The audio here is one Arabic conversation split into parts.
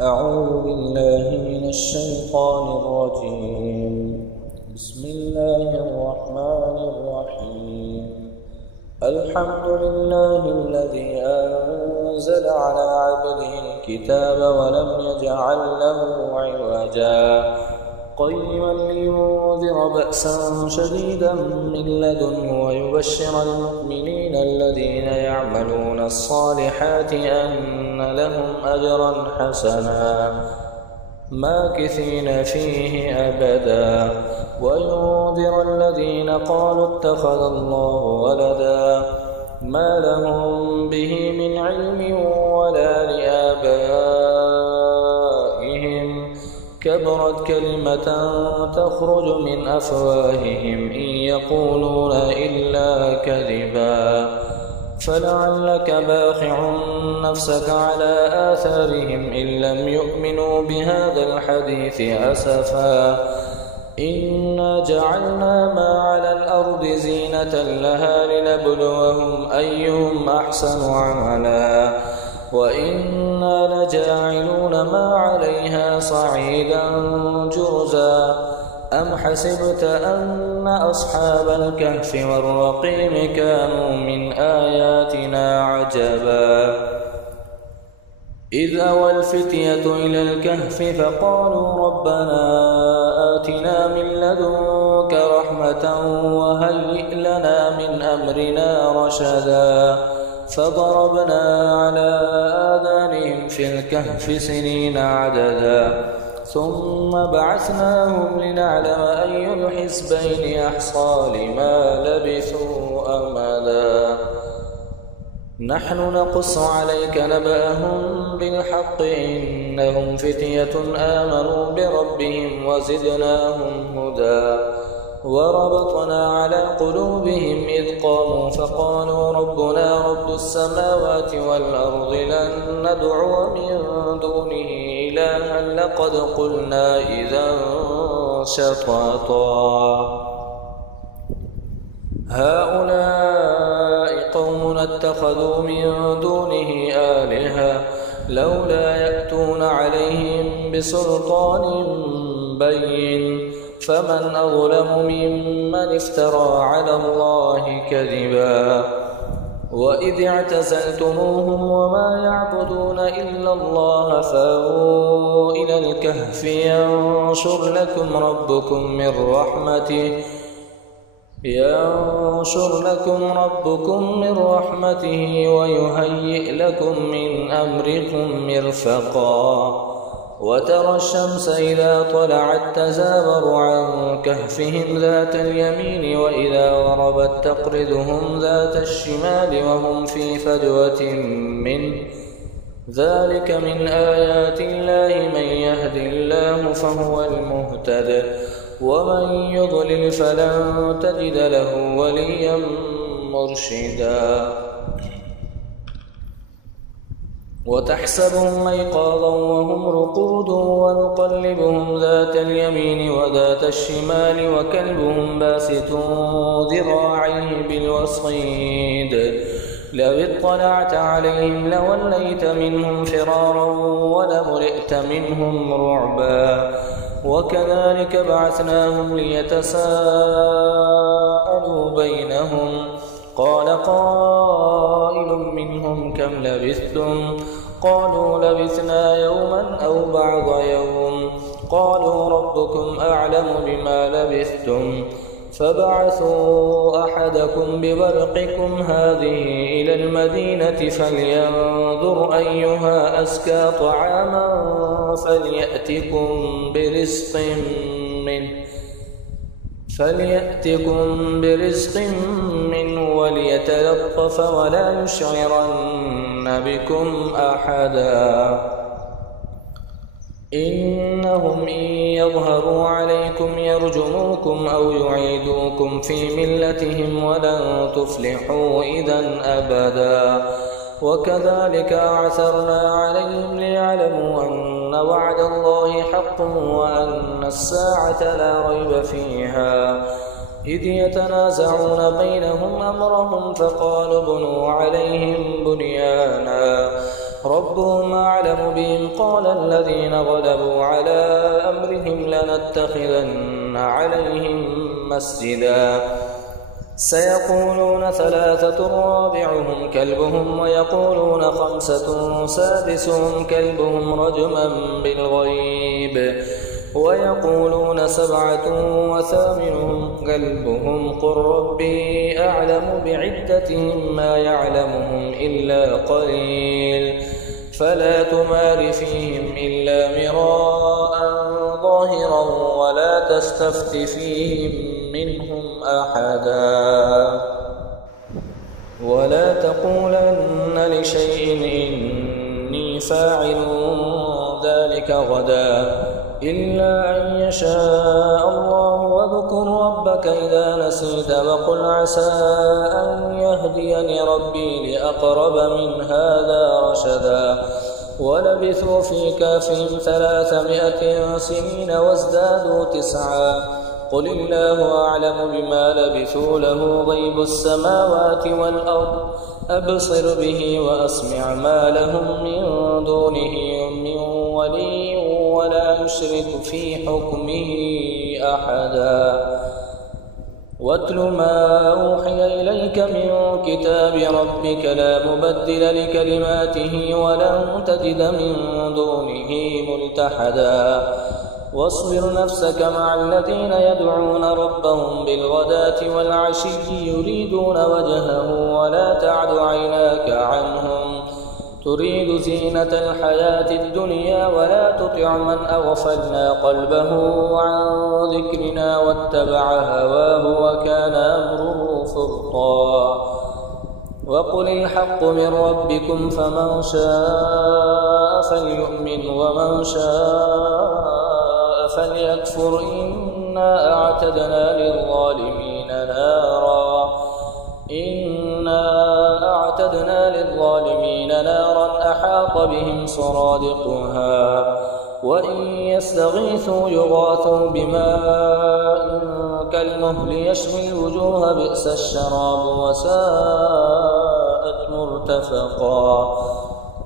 أعوذ بالله من الشيطان الرجيم. بسم الله الرحمن الرحيم. الحمد لله الذي أنزل على عبده الكتاب ولم يجعل له عوجا قيما لينذر بأسا شديدا من لدنه ويبشر المؤمنين الذين يعملون الصالحات أن لهم أجرا حسنا ماكثين فيه أبدا وينذر الذين قالوا اتخذ الله ولدا ما لهم به من علم ولا لآبائهم كبرت كلمة تخرج من أفواههم إن يقولون إلا كذبا فلعلك باخع نفسك على آثارهم إن لم يؤمنوا بهذا الحديث أسفا إنا جعلنا ما على الأرض زينة لها لنبلوهم أيهم أحسن عملا وإنا لجاعلون ما عليها صعيدا جرزا أم حسبت أن أصحاب الكهف والرقيم كانوا من آياتنا عجبا إذ أوى الفتية إلى الكهف فقالوا ربنا آتنا من لدنك رحمة وهيئ لنا من أمرنا رشدا فضربنا على آذانهم في الكهف سنين عددا ثم بعثناهم لنعلم أي الحزبين أحصى لما لبثوا أمدا نحن نقص عليك نبأهم بالحق إنهم فتية آمنوا بربهم وزدناهم هدى وربطنا على قلوبهم إذ قاموا فقالوا ربنا رب السماوات والأرض لن ندعو من دونه إلها لقد قلنا إذا شططا هؤلاء قوم اتخذوا من دونه آلهة لولا يأتون عليهم بسلطان بين فمن أظلم ممن افترى على الله كذبا وإذ اعتزلتموهم وما يعبدون إلا الله فأووا إلى الكهف ينشر لكم ربكم من رحمته ويهيئ لكم من أمركم مرفقا وترى الشمس إذا طلعت تزاور عن كهفهم ذات اليمين وإذا غربت تقرضهم ذات الشمال وهم في فجوة منه ذلك من آيات الله من يهد الله فهو المهتد ومن يضلل فلن تجد له وليا مرشدا وتحسبهم أيقاظا وهم رقود ونقلبهم ذات اليمين وذات الشمال وكلبهم باسط ذراعيه بالوصيد لو اطلعت عليهم لوليت منهم فرارا ولملئت منهم رعبا وكذلك بعثناهم ليتساءلوا بينهم قال قائل منهم كم لبثتم قالوا لبثنا يوما أو بعض يوم قالوا ربكم أعلم بما لبثتم فبعثوا أحدكم ببرقكم هذه إلى المدينة فلينظر أيها أزكى طعاما فليأتكم برزق منه وليتلطف ولا يشعرن بكم أحدا إنهم إن يظهروا عليكم يرجموكم أو يعيدوكم في ملتهم ولن تفلحوا إذا أبدا وكذلك أعثرنا عليهم ليعلموا أن وعد الله حق وأن الساعة لا ريب فيها إذ يتنازعون بينهم أمرهم فقالوا ابنوا عليهم بنيانا ربهم أعلم بهم قال الذين غلبوا على أمرهم لنتخذن عليهم مسجدا سيقولون 3 رابعهم كلبهم ويقولون 5 سادسهم كلبهم رجما بالغيب ويقولون 7 وثامنهم كلبهم قل ربي أعلم بعدتهم ما يعلمهم إلا قليل فلا تمار فيهم إلا مراء ظاهرا ولا تستفت فيهم منهم أحدا ولا تقولن لشيء إني فاعل ذلك غدا إلا أن يشاء الله واذكر ربك إذا نسيت وقل عسى أن يهديني ربي لأقرب من هذا رشدا ولبثوا في كهفهم 300 سنين وازدادوا 9 قل الله أعلم بما لبثوا له غيب السماوات والأرض أبصر به وأسمع ما لهم من دونه من ولي ولا يشرك في حكمه أحدا واتل ما أوحي إليك من كتاب ربك لا مبدل لكلماته ولن تجد من دونه ملتحدا واصبر نفسك مع الذين يدعون ربهم بالغداة والعشي يريدون وجهه ولا تعد عيناك عنهم تريد زينة الحياة الدنيا ولا تطع من أغفلنا قلبه عن ذكرنا واتبع هواه وكان أمره فرطا وقل الحق من ربكم فمن شاء فليؤمن ومن شاء فليكفر إنا أعتدنا للظالمين نارا أحاط بهم سرادقها وإن يستغيثوا يغاثوا بماء كالمهل يشوي الوجوه بئس الشراب وساءت مرتفقا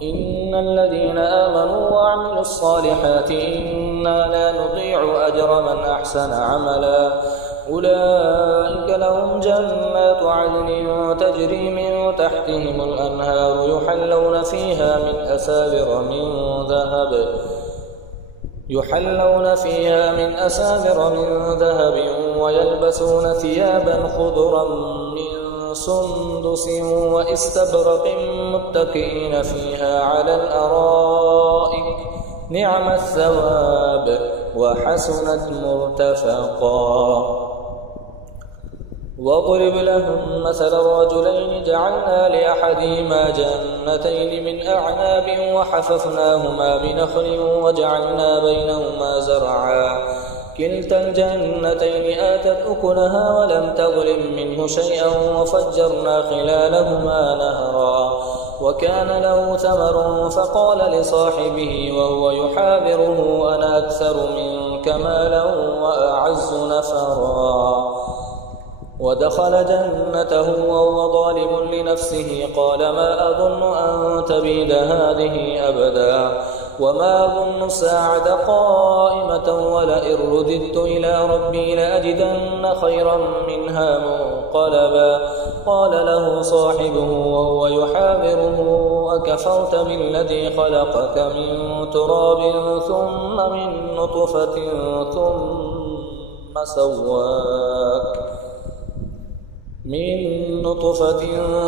إن الذين آمنوا وعملوا الصالحات إنا لا نضيع أجر من أحسن عملا أولئك لهم جنات عدن تجري من تحتهم الأنهار يحلون فيها من أساور من ذهب ويلبسون ثيابا خضرا من سندس واستبرق متكئين فيها على الأرائك نعم الثواب وحسنت مرتفقا واضرب لهم مثل الرجلين جعلنا لأحدهما جنتين من أعناب وحففناهما بنخل وجعلنا بينهما زرعا كلتا الجنتين آتت أكلها ولم تظلم منه شيئا وفجرنا خلالهما نهرا وكان له ثمر فقال لصاحبه وهو يحاوره أنا أكثر منك مالا وأعز نفرا ودخل جنته وهو ظالم لنفسه قال ما أظن أن تبيد هذه أبدا وما أظن الساعة قائمة ولئن رددت إلى ربي لأجدن خيرا منها منقلبا قال له صاحبه وهو يحاوره أكفرت بالذي خلقك من تراب ثم من نطفة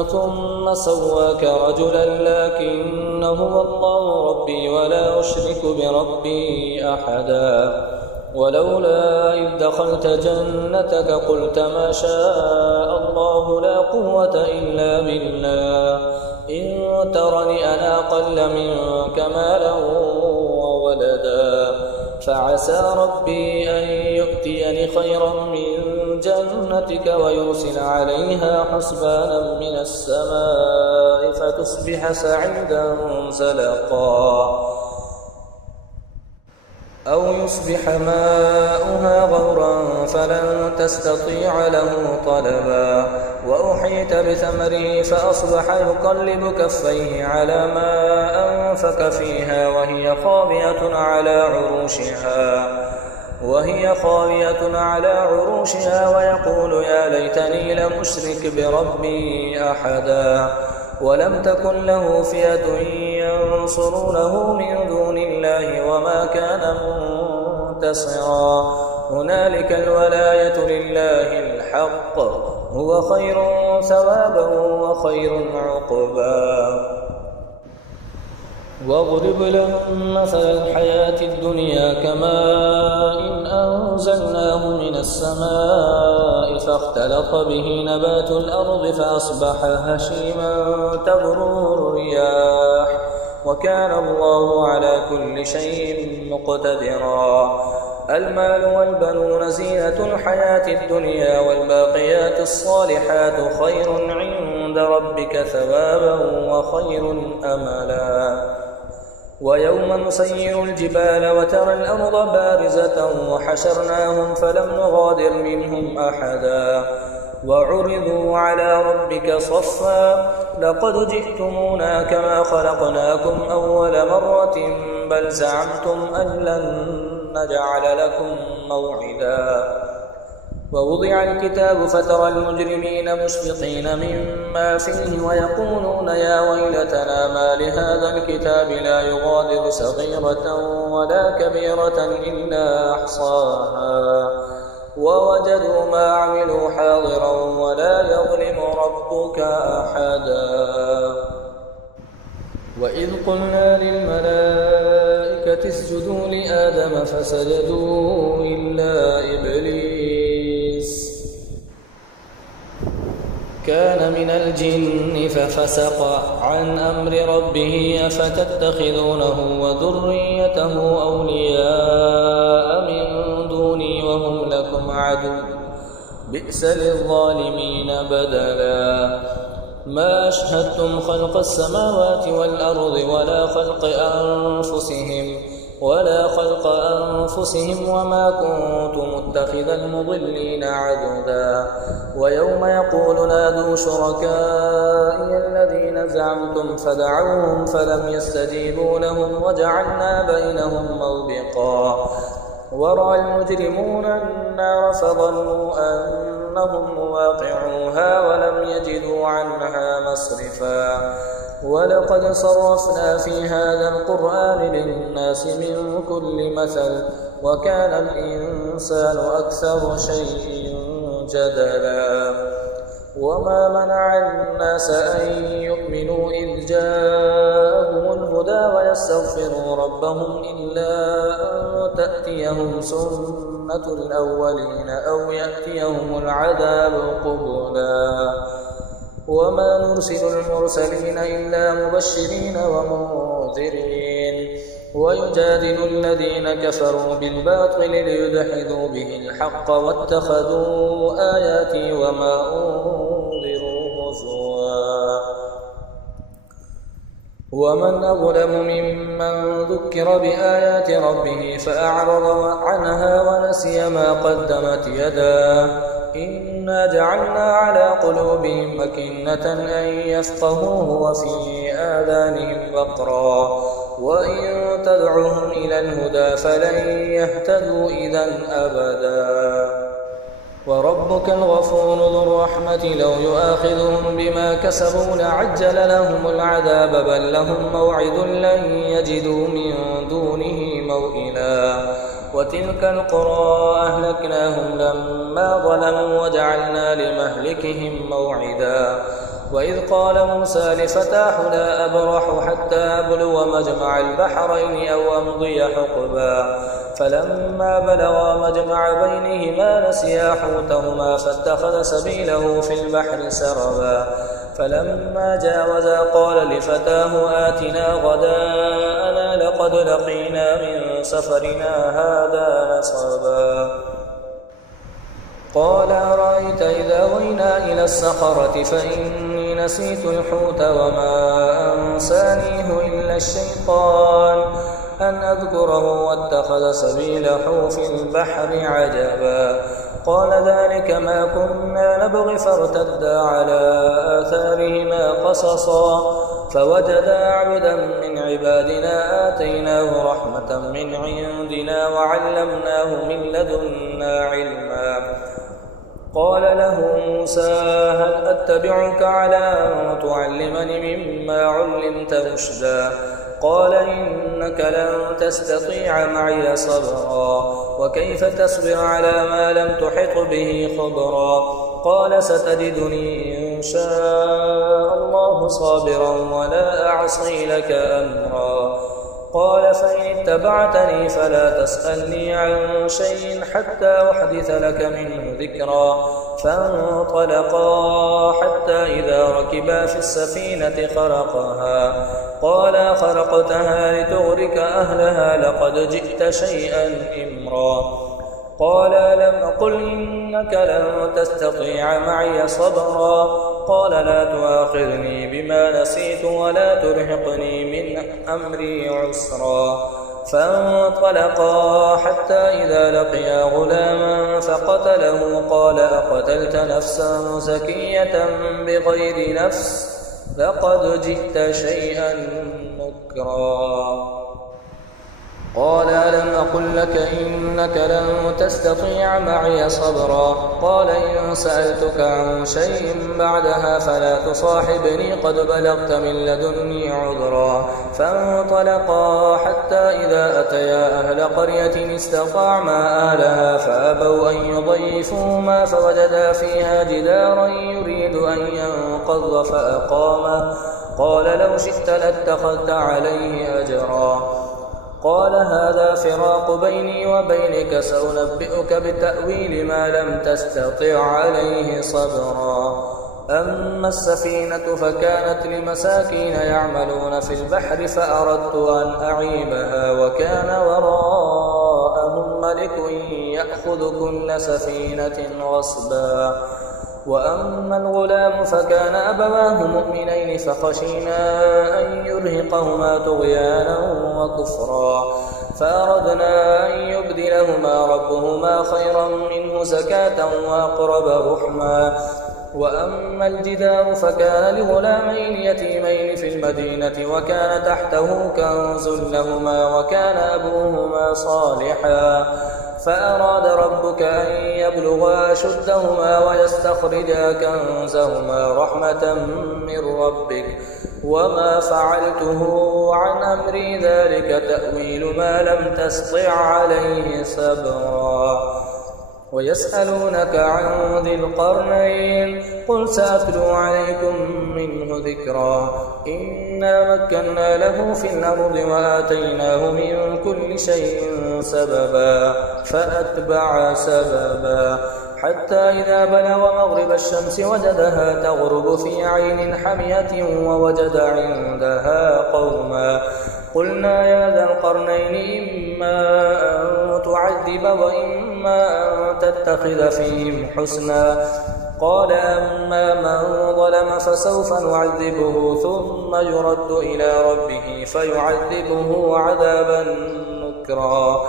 ثم سواك رجلا لكن هو الله ربي ولا أشرك بربي أحدا ولولا إذ دخلت جنتك قلت ما شاء الله لا قوة إلا بالله إن ترني أنا أقل منك مالا وولدا فعسى ربي أن يؤتيني خيرا من جنتك ويرسل عليها حسبانا من السماء فتصبح سعيدا زلقا أو يصبح ماؤها غورا فلن تستطيع له طلبا وأحيط بثمره فأصبح يقلب كفيه على ما فأنفك فيها وهي خاوية على عروشها ويقول يا ليتني لم أشرك بربي أحدا ولم تكن له فئة ينصرونه من دون الله وما كان منتصرا هنالك الولاية لله الحق هو خير ثوابا وخير عقبا واضرب لهم مثل الحياة الدنيا كماء إن أنزلناه من السماء فاختلط به نبات الأرض فأصبح هشيما تذروه الرياح وكان الله على كل شيء مقتدرا المال والبنون زينة الحياة الدنيا والباقيات الصالحات خير عند ربك ثوابا وخير أملا ويوم نسير الجبال وترى الأرض بارزة وحشرناهم فلم نغادر منهم أحدا وعرضوا على ربك صفا لقد جئتمونا كما خلقناكم أول مرة بل زعمتم أن لن نجعل لكم موعدا ووضع الكتاب فترى المجرمين مشفقين مما فيه ويقولون يا ويلتنا ما لهذا الكتاب لا يغادر صغيرة ولا كبيرة إلا أحصاها ووجدوا ما عملوا حاضرا ولا يظلم ربك أحدا وإذ قلنا للملائكة اسجدوا لآدم فسجدوا إلا إبليس كان من الجن ففسق عن أمر ربه أفتتخذونه وذريته أولياء من دوني وهم لكم عدو بئس للظالمين بدلا ما أشهدتم خلق السماوات والأرض ولا خلق أنفسهم وما كنت متخذ المضلين عضدا ويوم يقول نادوا شركائي الذين زعمتم فدعوهم فلم يستجيبوا لهم وجعلنا بينهم موبقا ورأى المجرمون النار فظنوا أنهم مواقعوها ولم يجدوا عنها مصرفا ولقد صرفنا في هذا القرآن للناس من كل مثل وكان الإنسان أكثر شيء جدلا وما منع الناس أن يؤمنوا إذ جاءهم الهدى ويستغفروا ربهم إلا أن تأتيهم سنة الأولين أو يأتيهم العذاب قبلا وما نرسل المرسلين إلا مبشرين ومنذرين ويجادل الذين كفروا بالباطل ليدحضوا به الحق واتخذوا آياتي وما أنذروا هزوا ومن أظلم ممن ذكر بآيات ربه فأعرض عنها ونسي ما قدمت يداه إنا جعلنا على قلوبهم أكنة أن يفقهوه وفي آذانهم وقرا وإن تدعوهم إلى الهدى فلن يهتدوا إذا أبدا وربك الغفور ذو الرحمة لو يؤاخذهم بما كسبوا لعجل لهم العذاب بل لهم موعد لن يجدوا من دونه موئلا وتلك القرى أهلكناهم لما ظلموا وجعلنا لمهلكهم موعدا وإذ قال موسى لفتاه لا أبرح حتى أبلغ مجمع البحرين أو أمضي حقبا فلما بلغا مجمع بينهما نسيا حوتهما فاتخذ سبيله في البحر سربا فلما جاوزا قال لفتاه آتنا غداءنا لقد لقينا من سفرنا هذا نصبا قال أرأيت إذا وينا إلى الصخرة فإني نسيت الحوت وما أنسانيه إلا الشيطان أن أذكره واتخذ سبيله في البحر عجبا قال ذلك ما كنا نبغي فارتدا على آثارهما قصصا فوجدا عبدا من عبادنا آتيناه رحمة من عندنا وعلمناه من لدنا علما. قال له موسى هل أتبعك على أن تعلمني مما علمت رشدا؟ قال إنك لن تستطيع معي صبرا وكيف تصبر على ما لم تحط به خبرا؟ قال ستجدني إن شاء الله صابرا ولا أعصي لك أمرا. قال فإن اتبعتني فلا تسألني عن شيء حتى أحدث لك منه ذكرا. فانطلقا حتى إذا ركبا في السفينة خرقها قال خرقتها لتغرق أهلها لقد جئت شيئا إمرا. قال لم أقل إنك لن تستطيع معي صبرا. قال لا تؤاخذني بما نسيت ولا ترهقني من أمري عسرا. فانطلقا حتى إذا لقيا غلاما فقتله قال أقتلت نفسا زكية بغير نفس لقد جئت شيئا نكرا. قال ألم أقل لك إنك لن تستطيع معي صبرا؟ قال إن سألتك عن شيء بعدها فلا تصاحبني قد بلغت من لدني عذرا. فانطلقا حتى إذا أتيا أهل قرية استطعما أهلها فأبوا أن يضيفوهما فوجدا فيها جدارا يريد أن ينقض فأقامه. قال لو شئت لاتخذت عليه أجرا. قال هذا فراق بيني وبينك سأنبئك بتأويل ما لم تستطع عليه صبرا. أما السفينة فكانت لمساكين يعملون في البحر فأردت أن أعيبها وكان وراءهم ملك يأخذ كل سفينة غصبا. وأما الغلام فكان أبواه مؤمنين فخشينا أن يرهقهما طغيانا وكفرا فأردنا أن يبدلهما ربهما خيرا منه زكاة وأقرب رحما. وأما الجدار فكان لغلامين يتيمين في المدينة وكان تحته كنز لهما وكان أبوهما صالحا فأراد ربك أن يبلغا أشدهما ويستخرجا كنزهما رحمة من ربك وما فعلته عن أمري ذلك تأويل ما لم تسطع عليه صبرا. ويسألونك عن ذي القرنين قل سأتلو عليكم منه ذكرا. إنا مكنا له في الأرض وآتيناه من كل شيء سببا فأتبع سببا حتى إذا بلغ مغرب الشمس وجدها تغرب في عين حمية ووجد عندها قوما. قلنا يا ذا القرنين إما أن تعذب وإما أن تتخذ فيهم حسنا. قال أما من ظلم فسوف نعذبه ثم يرد إلى ربه فيعذبه عذابا نكرا.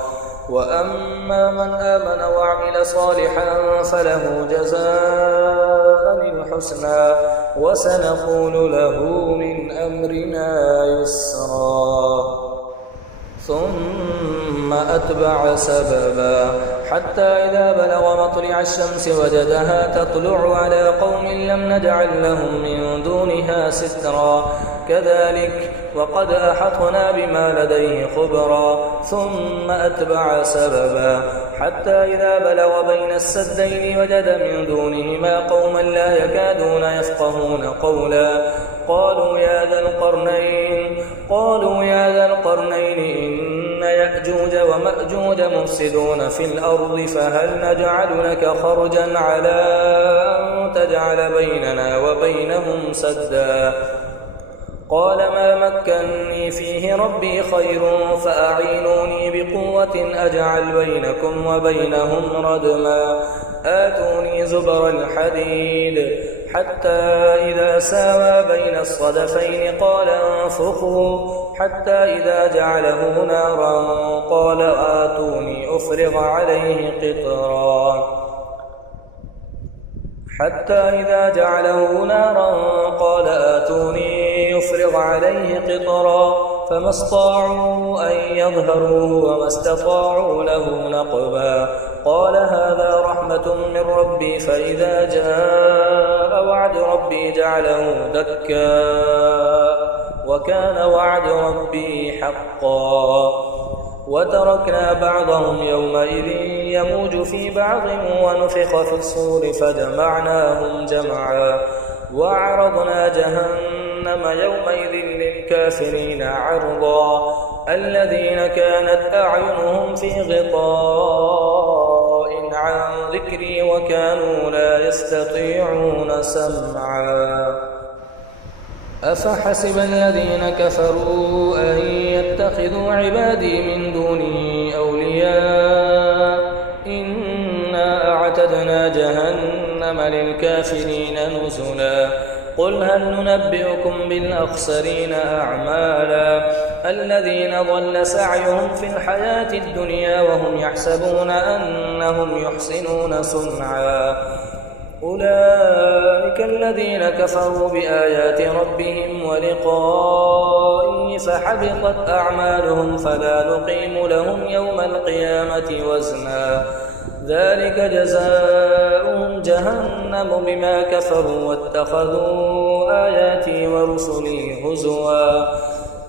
وأما من آمن وعمل صالحا فله جزاء الحسنى وسنقول له من أمرنا يسرا. ثم أتبع سببا حتى إذا بلغ مطلع الشمس وجدها تطلع على قوم لم نجعل لهم من دونها سترا. كذلك وقد أحطنا بما لديه خبرا. ثم أتبع سببا حتى إذا بلغ بين السدين وجد من دونهما قوما لا يكادون يفقهون قولا. قالوا يا ذا القرنين إن يأجوج ومأجوج مفسدون في الأرض فهل نجعل لك خرجا على أن تجعل بيننا وبينهم سدا؟ قال ما مكنني فيه ربي خير فأعينوني بقوة أجعل بينكم وبينهم ردما. آتوني زبر الحديد حتى إذا ساوى بين الصدفين قال انفخوا حتى إذا جعله نارا قال آتوني أفرغ عليه قطرا. حتى إذا جعله نارا قال آتوني يفرغ فسقط عليه قطرا فما استطاعوا أن يظهروه وما استطاعوا له نقبا قال هذا رحمة من ربي فإذا جاء وعد ربي جعله دكا وكان وعد ربي حقا وتركنا بعضهم يومئذ يموج في بعض ونفخ في الصور فجمعناهم جمعا وعرضنا جهنم يومئذ للكافرين عرضا الذين كانت أعينهم في غطاء عن ذكري وكانوا لا يستطيعون سمعا أفحسب الذين كفروا أن يتخذوا عبادي من دوني أولياء إنا أعتدنا جهنم للكافرين نزلا قل هل ننبئكم بالأخسرين أعمالا الذين ضل سعيهم في الحياة الدنيا وهم يحسبون أنهم يحسنون صنعا أولئك الذين كفروا بآيات ربهم ولقائه فحبطت أعمالهم فلا نقيم لهم يوم القيامة وزنا ذلك جزاؤهم جهنم بما كفروا واتخذوا آياتي ورسلي هزوا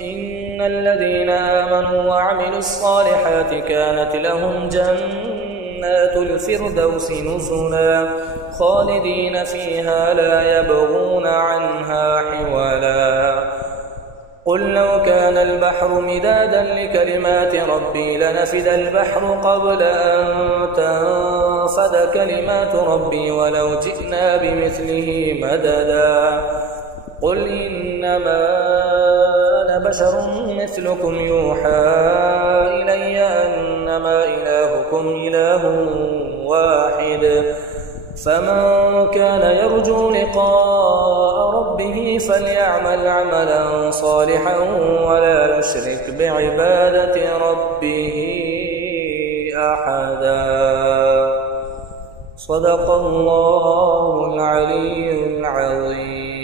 إن الذين آمنوا وعملوا الصالحات كانت لهم جنات الفردوس نزلا خالدين فيها لا يبغون عنها حولا قل لو كان البحر مدادا لكلمات ربي لنفد البحر قبل أن تنفد كلمات ربي ولو جئنا بمثله مددا قل إنما أنا بشر مثلكم يوحى إلي أنما إلهكم إله واحد فمن كان يرجو لقاء ربه فليعمل عملا صالحا ولا يشرك بعبادة ربه أحدا صدق الله العلي العظيم.